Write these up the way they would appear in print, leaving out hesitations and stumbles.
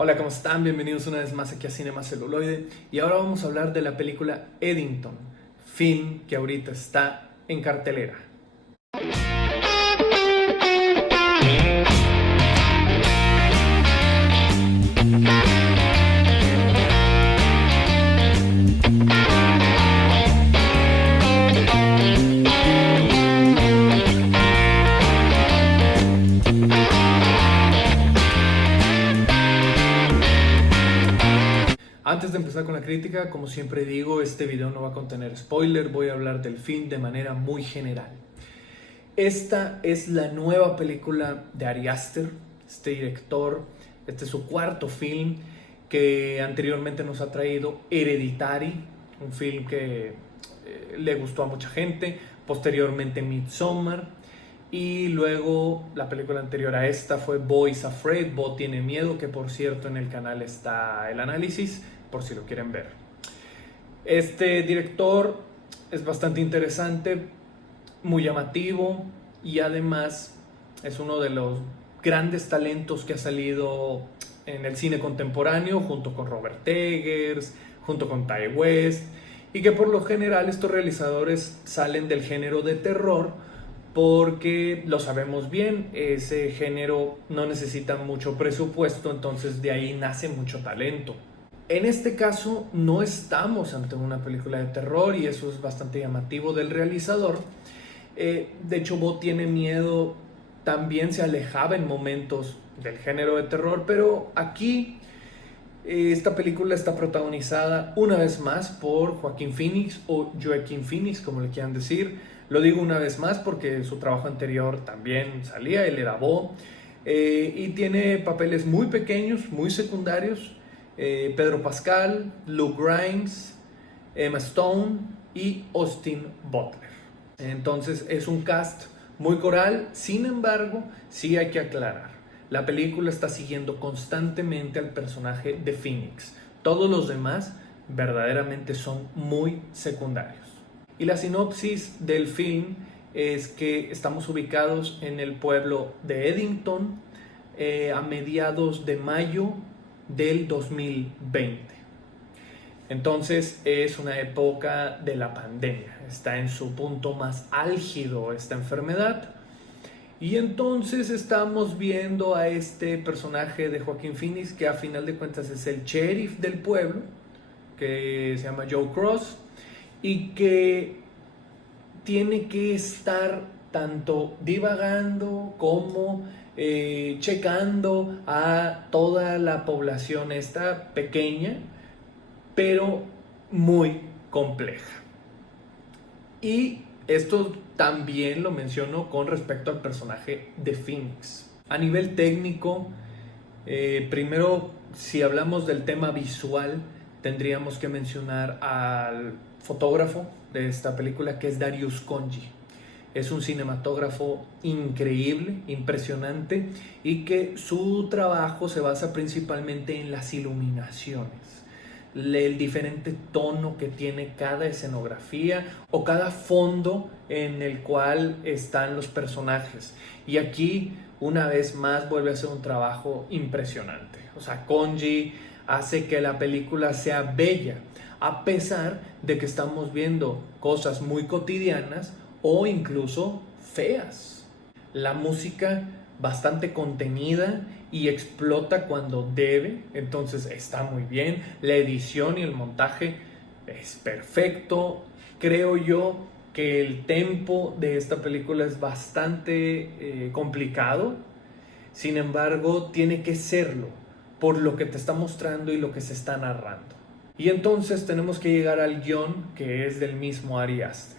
Hola, ¿cómo están? Bienvenidos una vez más aquí a Cinema Celuloide. Y ahora vamos a hablar de la película Eddington, film que ahorita está en cartelera. Antes de empezar con la crítica, como siempre digo, este video no va a contener spoiler, voy a hablar del film de manera muy general. Esta es la nueva película de Ari Aster, este director. Este es su cuarto film, que anteriormente nos ha traído Hereditary, un film que le gustó a mucha gente, posteriormente Midsommar, y luego la película anterior a esta fue Bo is Afraid, Bo tiene miedo, que por cierto en el canal está el análisis, por si lo quieren ver. Este director es bastante interesante, muy llamativo, y además es uno de los grandes talentos que ha salido en el cine contemporáneo, junto con Robert Eggers, junto con Ty West, y que por lo general estos realizadores salen del género de terror, porque lo sabemos bien, ese género no necesita mucho presupuesto, entonces de ahí nace mucho talento. En este caso no estamos ante una película de terror, y eso es bastante llamativo del realizador. De hecho, Bo tiene miedo también se alejaba en momentos del género de terror, pero aquí esta película está protagonizada una vez más por Joaquin Phoenix, o Joaquin Phoenix, como le quieran decir. Lo digo una vez más porque su trabajo anterior también salía, él era Bo, y tiene papeles muy pequeños, muy secundarios. Pedro Pascal, Luke Grimes, Emma Stone y Austin Butler. Entonces es un cast muy coral. Sin embargo, sí hay que aclarar, la película está siguiendo constantemente al personaje de Phoenix. Todos los demás verdaderamente son muy secundarios. Y la sinopsis del film es que estamos ubicados en el pueblo de Eddington a mediados de mayo del 2020. Entonces es una época de la pandemia, está en su punto más álgido esta enfermedad, y entonces estamos viendo a este personaje de Joaquin Phoenix, que a final de cuentas es el sheriff del pueblo, que se llama Joe Cross, y que tiene que estar tanto divagando como checando a toda la población esta pequeña, pero muy compleja. Y esto también lo menciono con respecto al personaje de Phoenix. A nivel técnico, primero, si hablamos del tema visual, tendríamos que mencionar al fotógrafo de esta película, que es Darius Khondji. Es un cinematógrafo increíble, impresionante, y que su trabajo se basa principalmente en las iluminaciones, el diferente tono que tiene cada escenografía o cada fondo en el cual están los personajes. Y aquí, una vez más, vuelve a ser un trabajo impresionante. O sea, Khondji hace que la película sea bella, a pesar de que estamos viendo cosas muy cotidianas o incluso feas. La música bastante contenida y explota cuando debe, entonces está muy bien. La edición y el montaje es perfecto. Creo yo que el tempo de esta película es bastante complicado, sin embargo tiene que serlo por lo que te está mostrando y lo que se está narrando. Y entonces tenemos que llegar al guión, que es del mismo Ari Aster,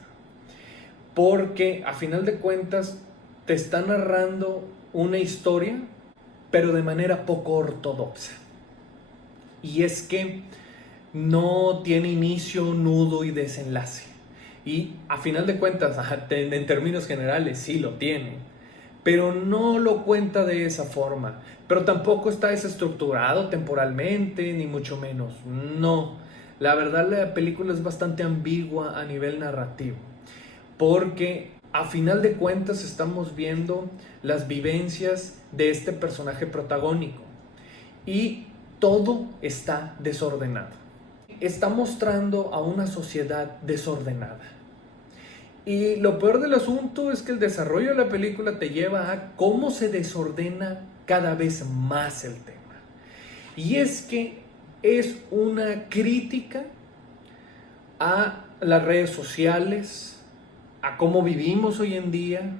porque a final de cuentas te está narrando una historia, pero de manera poco ortodoxa. Y es que no tiene inicio, nudo y desenlace. Y a final de cuentas, en términos generales, sí lo tiene, pero no lo cuenta de esa forma. Pero tampoco está desestructurado temporalmente, ni mucho menos. No, la verdad la película es bastante ambigua a nivel narrativo, porque a final de cuentas estamos viendo las vivencias de este personaje protagónico, y todo está desordenado. Está mostrando a una sociedad desordenada. Y lo peor del asunto es que el desarrollo de la película te lleva a cómo se desordena cada vez más el tema. Y es que es una crítica a las redes sociales, a cómo vivimos hoy en día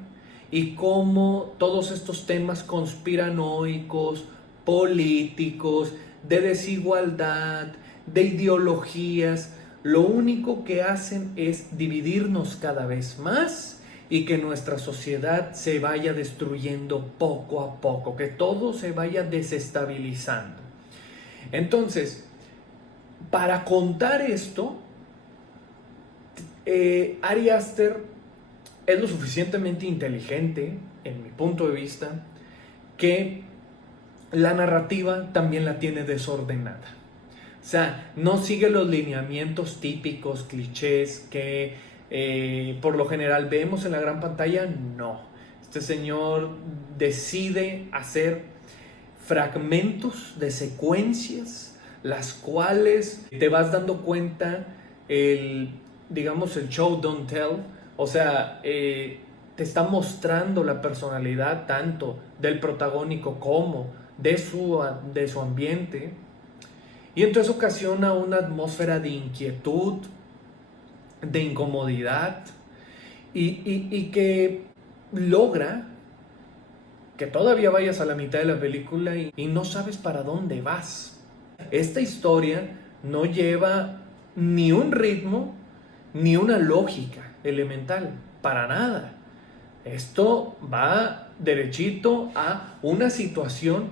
y cómo todos estos temas conspiranoicos, políticos, de desigualdad, de ideologías, lo único que hacen es dividirnos cada vez más y que nuestra sociedad se vaya destruyendo poco a poco, que todo se vaya desestabilizando. Entonces, para contar esto, Ari Aster es lo suficientemente inteligente, en mi punto de vista, que la narrativa también la tiene desordenada. O sea, no sigue los lineamientos típicos, clichés que por lo general vemos en la gran pantalla. No. Este señor decide hacer fragmentos de secuencias, las cuales te vas dando cuenta, digamos, el show don't tell. O sea, te está mostrando la personalidad tanto del protagónico como de su ambiente. Y entonces ocasiona una atmósfera de inquietud, de incomodidad, y que logra que todavía vayas a la mitad de la película y no sabes para dónde vas. Esta historia no lleva ni un ritmo, ni una lógica elemental, para nada. Esto va derechito a una situación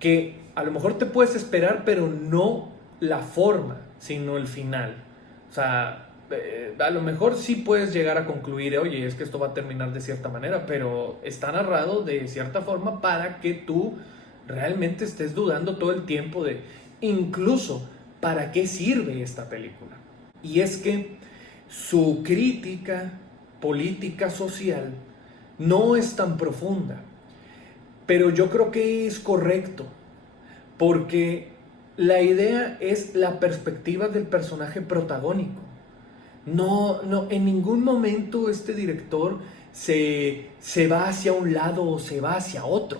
que a lo mejor te puedes esperar, pero no la forma, sino el final. O sea, a lo mejor sí puedes llegar a concluir, oye, es que esto va a terminar de cierta manera, pero está narrado de cierta forma para que tú realmente estés dudando todo el tiempo de, incluso, ¿para qué sirve esta película? Y es que su crítica política social no es tan profunda, pero yo creo que es correcto, porque la idea es la perspectiva del personaje protagónico. No, en ningún momento este director se va hacia un lado o se va hacia otro.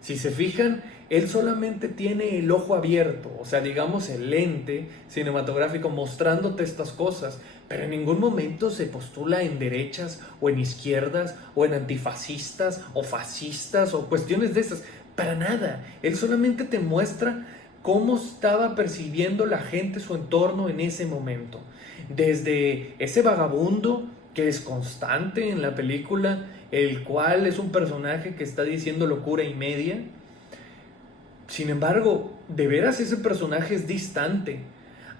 Si se fijan, él solamente tiene el ojo abierto, o sea, digamos el lente cinematográfico mostrándote estas cosas, pero en ningún momento se postula en derechas o en izquierdas o en antifascistas o fascistas o cuestiones de esas. Para nada, él solamente te muestra cómo estaba percibiendo la gente su entorno en ese momento. Desde ese vagabundo que es constante en la película, el cual es un personaje que está diciendo locura y media. Sin embargo, de veras ese personaje es distante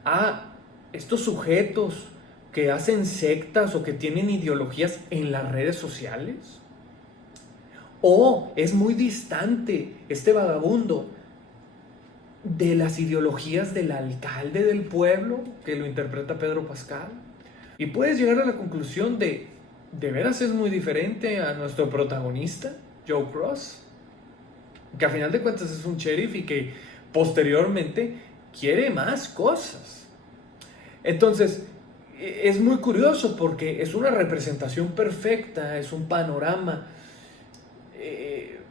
a estos sujetos que hacen sectas o que tienen ideologías en las redes sociales. O es muy distante este vagabundo de las ideologías del alcalde del pueblo, que lo interpreta Pedro Pascal. Y puedes llegar a la conclusión de veras es muy diferente a nuestro protagonista, Joe Cross, que a final de cuentas es un sheriff y que posteriormente quiere más cosas. Entonces, es muy curioso porque es una representación perfecta, es un panorama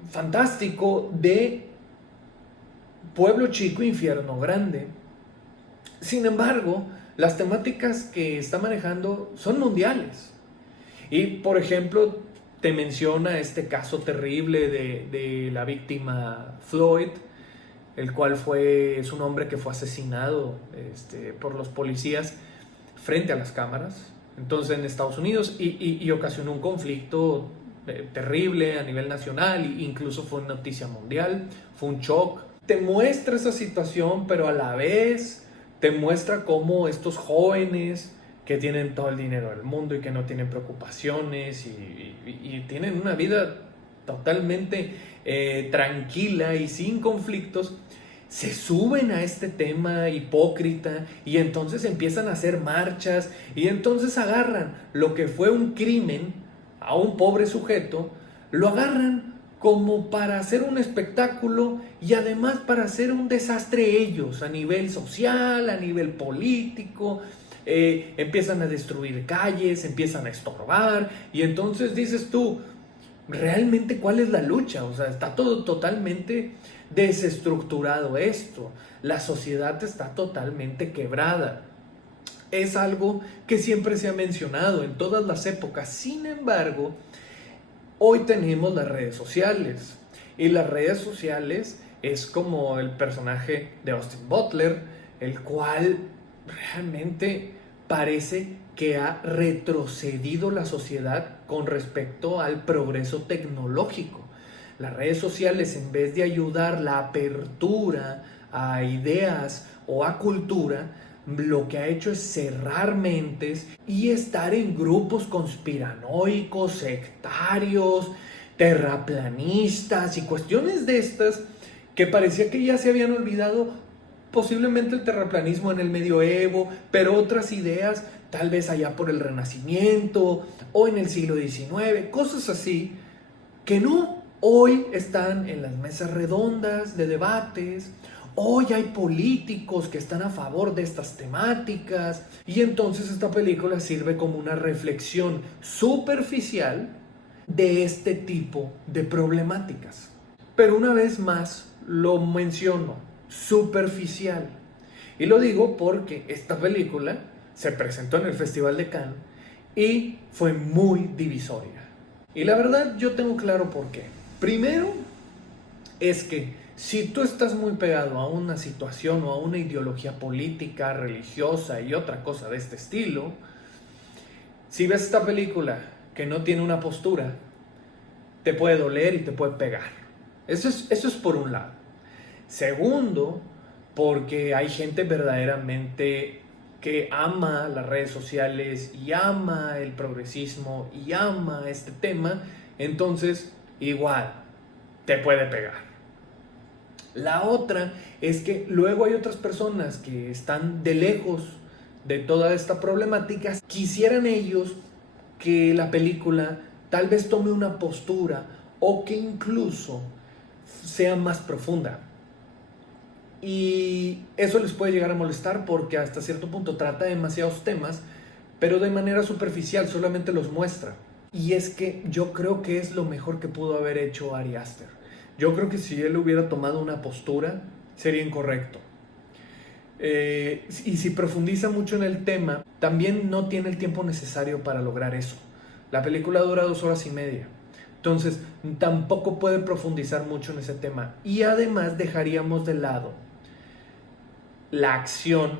fantástico de pueblo chico, infierno grande. Sin embargo, las temáticas que está manejando son mundiales. Y, por ejemplo, te menciona este caso terrible de la víctima Floyd, el cual es un hombre que fue asesinado por los policías frente a las cámaras, entonces en Estados Unidos, y ocasionó un conflicto terrible a nivel nacional, e incluso fue noticia mundial, fue un shock. Te muestra esa situación, pero a la vez te muestra cómo estos jóvenes que tienen todo el dinero del mundo y que no tienen preocupaciones y tienen una vida totalmente tranquila y sin conflictos, se suben a este tema hipócrita y entonces empiezan a hacer marchas y entonces agarran lo que fue un crimen a un pobre sujeto, lo agarran como para hacer un espectáculo y además para hacer un desastre ellos a nivel social, a nivel político. Empiezan a destruir calles, empiezan a estorbar y entonces dices tú, ¿realmente cuál es la lucha? O sea, está todo totalmente desestructurado esto. La sociedad está totalmente quebrada. Es algo que siempre se ha mencionado en todas las épocas. Sin embargo, hoy tenemos las redes sociales. Y las redes sociales es como el personaje de Austin Butler, el cual realmente parece que ha retrocedido la sociedad con respecto al progreso tecnológico. Las redes sociales, en vez de ayudar la apertura a ideas o a cultura, lo que ha hecho es cerrar mentes y estar en grupos conspiranoicos, sectarios, terraplanistas y cuestiones de estas que parecía que ya se habían olvidado. Posiblemente el terraplanismo en el medioevo, pero otras ideas tal vez allá por el Renacimiento o en el siglo XIX, cosas así que no, hoy están en las mesas redondas de debates. Hoy hay políticos que están a favor de estas temáticas y entonces esta película sirve como una reflexión superficial de este tipo de problemáticas. Pero una vez más lo menciono, superficial. Y lo digo porque esta película se presentó en el Festival de Cannes y fue muy divisoria. Y la verdad yo tengo claro por qué. Primero es que si tú estás muy pegado a una situación o a una ideología política, religiosa y otra cosa de este estilo, si ves esta película que no tiene una postura, te puede doler y te puede pegar. Eso es por un lado. Segundo, porque hay gente verdaderamente que ama las redes sociales y ama el progresismo y ama este tema, entonces igual te puede pegar. La otra es que luego hay otras personas que están de lejos de toda esta problemática. Quisieran ellos que la película tal vez tome una postura o que incluso sea más profunda. Y eso les puede llegar a molestar porque hasta cierto punto trata demasiados temas, pero de manera superficial, solamente los muestra. Y es que yo creo que es lo mejor que pudo haber hecho Ari Aster. Yo creo que si él hubiera tomado una postura, sería incorrecto. Y si profundiza mucho en el tema, también no tiene el tiempo necesario para lograr eso. La película dura 2 horas y media. Entonces, tampoco puede profundizar mucho en ese tema. Y además dejaríamos de lado la acción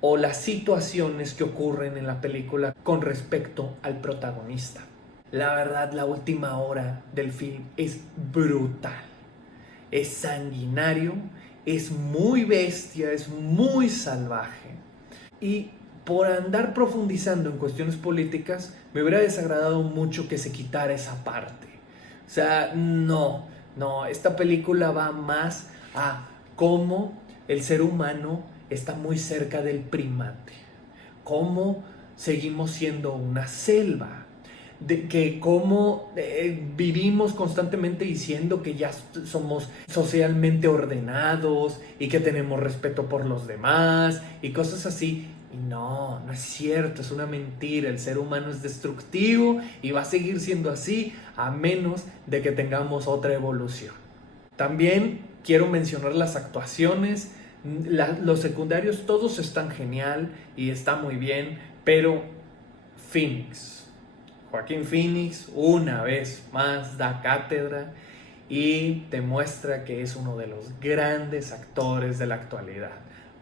o las situaciones que ocurren en la película con respecto al protagonista. La verdad, la última hora del film es brutal, es sanguinario, es muy bestia, es muy salvaje. Y por andar profundizando en cuestiones políticas, me hubiera desagradado mucho que se quitara esa parte. O sea, no, esta película va más a cómo el ser humano está muy cerca del primate, cómo seguimos siendo una selva, de que cómo vivimos constantemente diciendo que ya somos socialmente ordenados y que tenemos respeto por los demás y cosas así. Y no es cierto, es una mentira. El ser humano es destructivo y va a seguir siendo así a menos de que tengamos otra evolución. También quiero mencionar las actuaciones. Los secundarios todos están genial y está muy bien, pero Joaquín Phoenix una vez más da cátedra y demuestra que es uno de los grandes actores de la actualidad.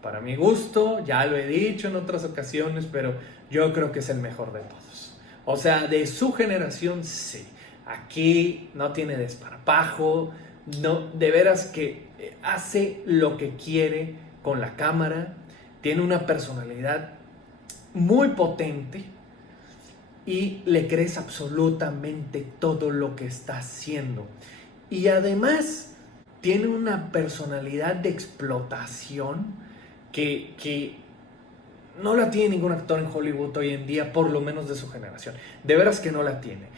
Para mi gusto, ya lo he dicho en otras ocasiones, pero yo creo que es el mejor de todos. O sea, de su generación, sí. Aquí no tiene desparpajo, no, de veras que hace lo que quiere con la cámara, tiene una personalidad muy potente y le crees absolutamente todo lo que está haciendo. Y además tiene una personalidad de explotación que no la tiene ningún actor en Hollywood hoy en día, por lo menos de su generación. De veras que no la tiene.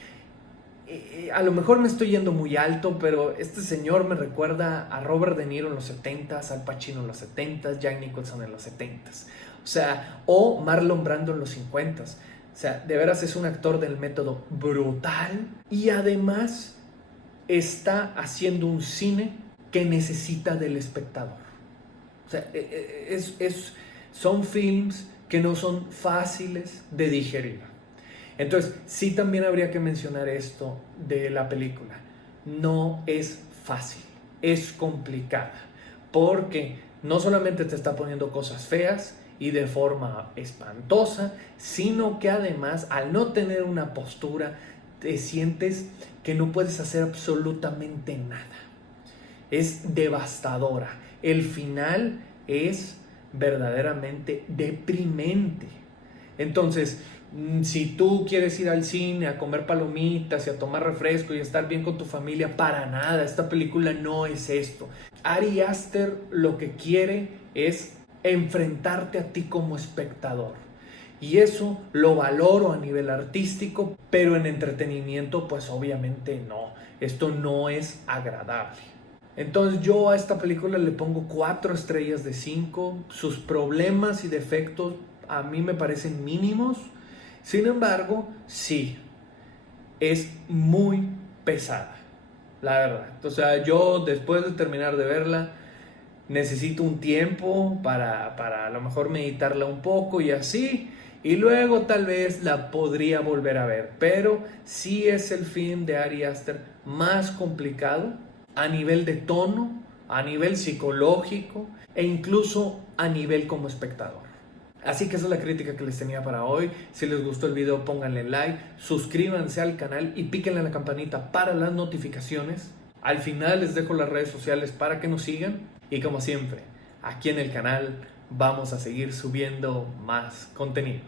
a lo mejor me estoy yendo muy alto, pero este señor me recuerda a Robert De Niro en los 70s, Al Pacino en los 70s, Jack Nicholson en los 70s. O sea, o Marlon Brando en los 50s. O sea, de veras es un actor del método brutal y además está haciendo un cine que necesita del espectador. O sea, son films que no son fáciles de digerir. Entonces, sí también habría que mencionar esto de la película. No es fácil, es complicada, porque no solamente te está poniendo cosas feas y de forma espantosa, sino que además, al no tener una postura, te sientes que no puedes hacer absolutamente nada. Es devastadora. El final es verdaderamente deprimente. Entonces, si tú quieres ir al cine a comer palomitas y a tomar refresco y a estar bien con tu familia, para nada, esta película no es esto. Ari Aster lo que quiere es enfrentarte a ti como espectador. Y eso lo valoro a nivel artístico, pero en entretenimiento pues obviamente no. Esto no es agradable. Entonces yo a esta película le pongo 4 estrellas de 5. Sus problemas y defectos a mí me parecen mínimos. Sin embargo, sí, es muy pesada, la verdad. O sea, yo después de terminar de verla, necesito un tiempo para a lo mejor meditarla un poco y así. Y luego tal vez la podría volver a ver. Pero sí es el film de Ari Aster más complicado a nivel de tono, a nivel psicológico e incluso a nivel como espectador. Así que esa es la crítica que les tenía para hoy. Si les gustó el video, pónganle like, suscríbanse al canal y píquenle a la campanita para las notificaciones. Al final les dejo las redes sociales para que nos sigan. Y como siempre, aquí en el canal vamos a seguir subiendo más contenido.